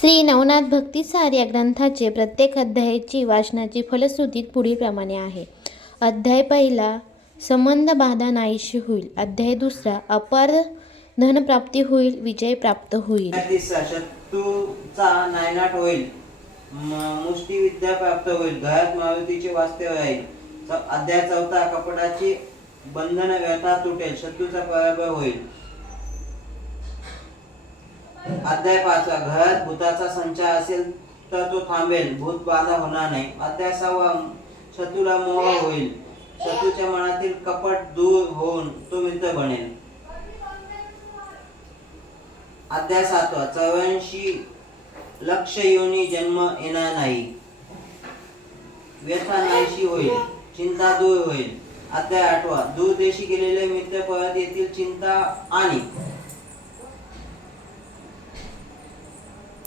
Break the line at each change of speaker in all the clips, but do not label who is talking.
श्री नवनाथ भक्तिसार या ग्रंथाचे प्रत्येक अध्यायाची वाचनाची फलश्रुती पुढीलप्रमाणे आहे. अध्याय पहिला संबंध बाधा नाहीशी होईल. अध्याय दुसरा अपार धनप्राप्ती होईल विजय प्राप्त होईल.
शत्रूचा नायनाट होईल. म- मुष्टिविद्या प्राप्त होईल. घरात मारुतीचे वास्तव्य राहील. अध्याय चौथा कपडाची बंधन व्यथा तुटेल. शत्रूचा पराभव होईल. अध्याय पाचवा. घरात भूताचा संचार असेल तर तो थांबेल. भूत बाधा होणार नाही. अध्याय सहावा. शत्रूला मोह होईल. शत्रूच्या मनातील कपट दूर होऊन तो मित्र बनेल. अध्याय सातवा. चौऱ्याऐंशी लक्ष योनी जन्म येणार नाही. व्यथा नाहीशी होईल. चिंता दूर होईल. अध्याय आठवा. दूरदेशी गेलेले मित्र परत येतील चिंता आणि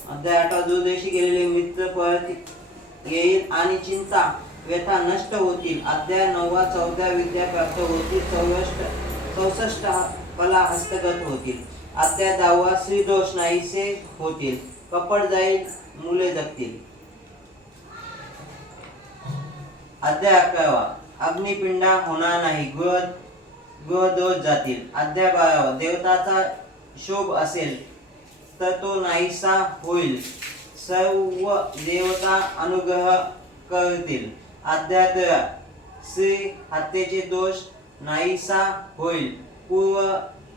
अध्याय आठवा दूरदेशी गेलेले मित्र परत येईल आणि चिंता व्यथा नष्ट होतील. अध्याय नववा चौदा विद्या प्राप्त होतील. चौसष्ट चौसष्ट कला हस्तगत होतील. अध्याय दहावा श्रीदोष नाहीसे होतील. कपड जाईल मुले जगतील. अध्याय अकरावा अग्निपिंडा होणार नाही. गृह गृहदोष जातील. अध्याय बारावा देवताचा शोभ असेल. तर तो नाहीसा होईल. सर्व देवता अनुग्रह करतील. अध्याय श्री हत्येचे दोष नाहीसा होईल. पूर्व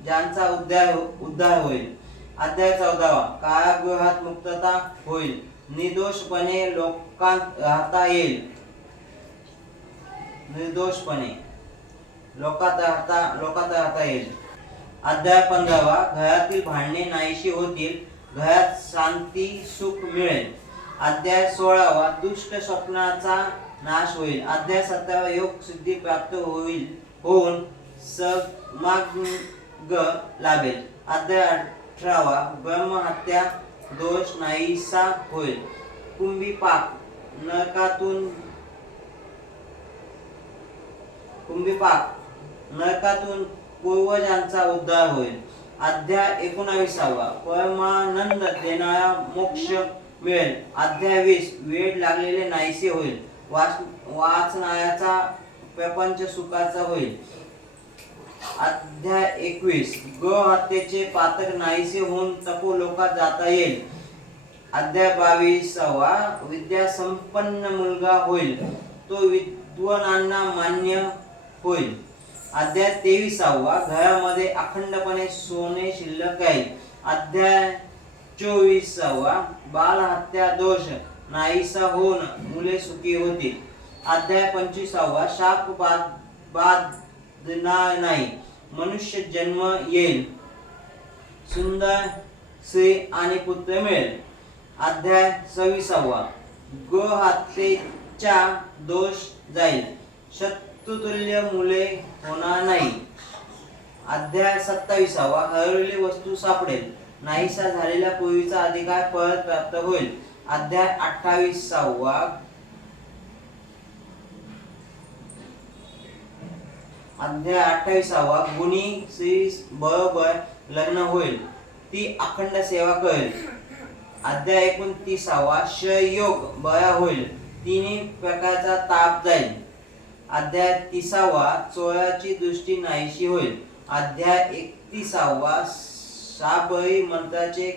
ज्यांचा उद्धार उद्धार होईल. अध्याय चौदावा. कारागृहात मुक्तता होईल. निर्दोषपणे लोकांत राहता येईल. निर्दोषपणे. लोकात राहता लोकात राहता येईल. अध्याय पंधरावा घरातील भांडणे नाहीशी होतील घरात शांती सुख मिळेल. अध्याय सोळावा दुष्ट स्वप्नाचा नाश होईल. अध्याय सतरावा योग सिद्धी प्राप्त होईल होऊन समाग लाभेल अध्याय अठरावा ब्रह्महत्या दोष नाहीसा होईल. कुंभी पाप नरकातून कुंभीपाक नरकातून पूर्वजांचा उद्धार होईल. अध्याय एकोणावीसावा. परमानंद देणारा मोक्ष मिळेल. अध्याय वीस. वेळ लागलेले नाहीसे होईल. वाच वाचनायाचा प्रपंच सुखाचा होईल. अध्याय एकवीस. ग हत्येचे पातक नाहीसे होऊन तपो लोकात जाता येईल. अध्याय बावीसावा. विद्या संपन्न मुलगा होईल. तो विद्वानांना मान्य होईल. अध्याय तेविसावा घरामध्ये अखंडपणे सोने शिल्लक आहे. अध्याय चोवीसावा बालहत्या दोष नाहीसा होऊन मुले सुखी होतील. अध्याय पंचवीसावा शाप बाद बाधणार नाही. मनुष्य जन्म येईल. सुंदर स्त्री आणि पुत्र मिळेल. अध्याय सव्वीसावा ग दोष जाईल. शत्रुतुल्य मुले होणार नाही. अध्याय सत्तावीसावा. हरवलेली वस्तू सापडेल. नाहीसा झालेल्या पूर्वीचा अधिकार परत प्राप्त होईल. अध्याय अठ्ठावीसावा. अध्याय अठ्ठावीसावा. गुणी श्री बरोबर लग्न होईल. ती अखंड सेवा करेल. अध्याय एकोणतीसावा. क्षयोग बरा होईल. तिन्ही प्रकारचा ताप जाईल. अध्याय तिसावा चोळ्याची दृष्टी नाहीशी होईल. अध्याय एकतीसावा साबळी मंत्राचे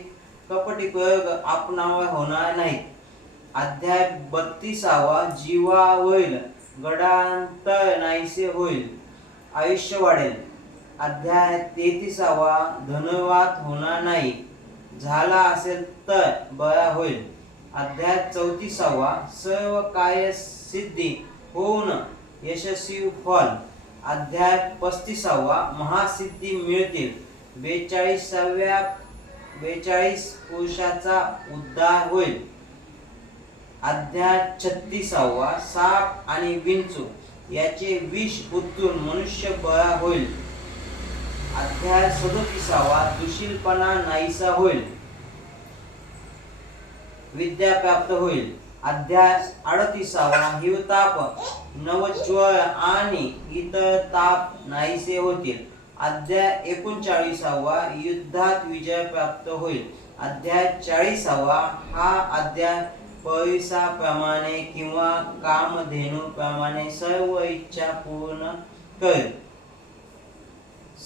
कपटी प्रयोग आपणावर होणार नाही अध्याय बत्तीसावा जीवा होईल गडांतर नाहीसे होईल आयुष्य वाढेल. अध्याय तेहतीसावा धनुवाद होणार नाही. झाला असेल तर बरा होईल. अध्याय चौतीसावा सर्व कार्य सिद्धी होऊन यशस्वी फल. अध्याय पस्तीसावा. महासिद्धी मिळतील. बेचाळीसाव्या बेचाळीस पुरुषाचा उद्धार होईल. अध्याय छत्तीसावा. साप आणि विंचू याचे विष उतरून मनुष्य बळा होईल. अध्याय सदोतीसावा. दुशीलपणा नाहीसा होईल. विद्या प्राप्त होईल. अध्याय अडतीसावा हिवताप नवज्वळ आणि इतर ताप नाहीसे होतील. अध्याय एकोणचाळीसावा युद्धात विजय प्राप्त होईल. अध्याय चाळीसावा हा अध्याय पैसाप्रमाणे किंवा कामधेनूप्रमाणे सर्व इच्छा पूर्ण करेल.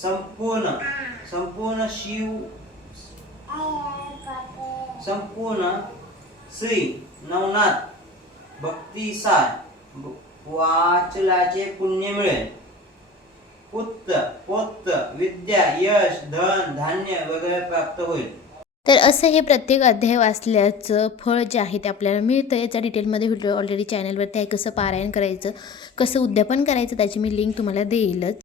संपूर्ण संपूर्ण शिव संपूर्ण श्री नवनाथ भक्तिसार वाचलाचे पुण्य मिळेल. पुत्त पौत्र विद्या यश धन धान्य वगैरे प्राप्त होईल.
तर असं हे प्रत्येक अध्याय वाचल्याचं फळ जे आहे ते आपल्याला मिळतं. याचा डिटेलमध्ये व्हिडिओ ऑलरेडी चॅनलवरती आहे. कसं पारायण करायचं कसं उद्यापन करायचं त्याची मी लिंक तुम्हाला देईलच.